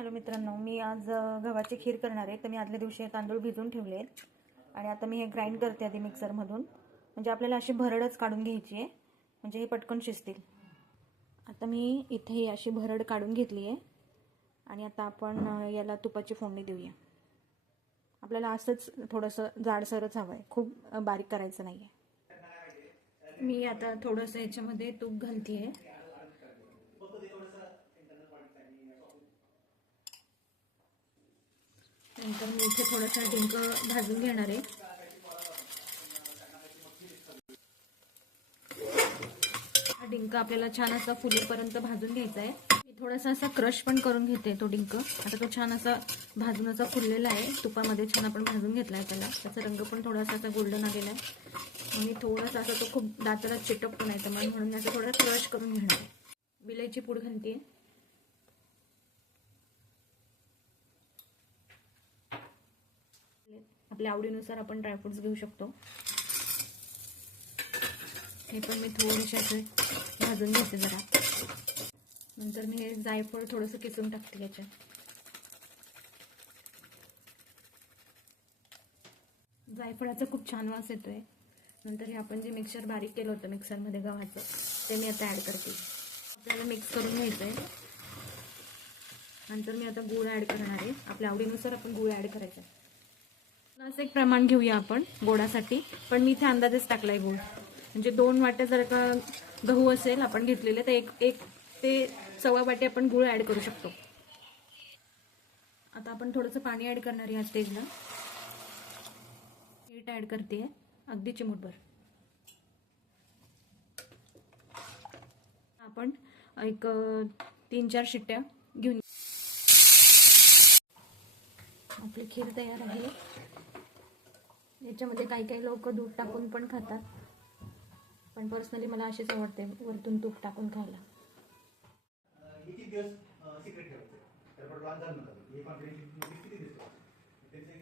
Hello मित्रांनो मी आज गव्हाची खीर करणार आहे. तर मी आदल्या दिवशी हे तांदूळ भिजून ठेवले आहेत. आणि आता मी हे ग्राइंड करते आधी मिक्सरमधून म्हणजे आपल्याला अशी भरडच काढून घ्यायची आहे. म्हणजे हे पटकन शिजतील. आता मी इथे ही अशी भरड काढून घेतली आहे. आणि आता आपण याला तुपाची फोडणी देऊया. आपल्याला असंच थोडंसं जाडसरच हवं आहे खूप बारीक करायचं नाही आहे मी आता थोडंसं ह्याच्यामध्ये तूप घालते आहे त्यानंतर मी इथे थोडासा डिंक भाजून घेणार आहे. हा डिंक आपल्याला छान असा फुलेपर्यंत भाजून घ्यायचा आहे. मी थोडासा असा क्रश पण करून घेते तो डिंक आता तो छान असा भाजून असा फुललेला आहे. तुपामध्ये छान आपण भाजून घेतला आहे त्याला. त्याचा रंग पण थोडासा असा गोल्डन आलेला आहे. आणि थोडासा असा तो खूप दाताला पण आहे तर म्हणून मी असं थोडा क्रश करून घेणार आहे. विलायची पूड घालते. आपल्या आवडीनुसार आपण ड्रायफ्रुट्स घेऊ शकतो. हे पण मी थोडेसे असे भाजून घेते जरा. नंतर मी हे जायफळ थोडंसं किसून टाकते याच्यात. जायफळाचा खूप छान वास येतोय. नंतर हे आपण जे मिक्सर बारीक केलं होतं मिक्सरमध्ये गव्हाचं ते मी आता ॲड करते. आपल्याला मिक्स करून घ्यायचं आहे नंतर मी आता गूळ ॲड करणार आहे. आपल्या आवडीनुसार आपण गूळ ॲड करायचा आहे. असं एक प्रमाण घेऊया आपण गोडासाठी. पण मी इथे अंदाजेच टाकलाय गूळ म्हणजे दोन वाट्या जर का गहू असेल आपण घेतलेले तर एक एक ते सव्वा वाटी आपण गूळ ॲड करू शकतो. आता आपण थोडंसं पाणी ॲड करणार आहे या स्टेजला. मीठ ॲड करते. अगदी चिमूटभर. आपण एक तीन चार शिट्ट्या घेऊन आपली खीर तयार आहे. याच्यामध्ये काही काही लोक दूध टाकून पण खातात. पण पर्सनली मला अशीच आवडते वरतून तूप टाकून खायला. किती दिवस सिक्रेट ठेवायचं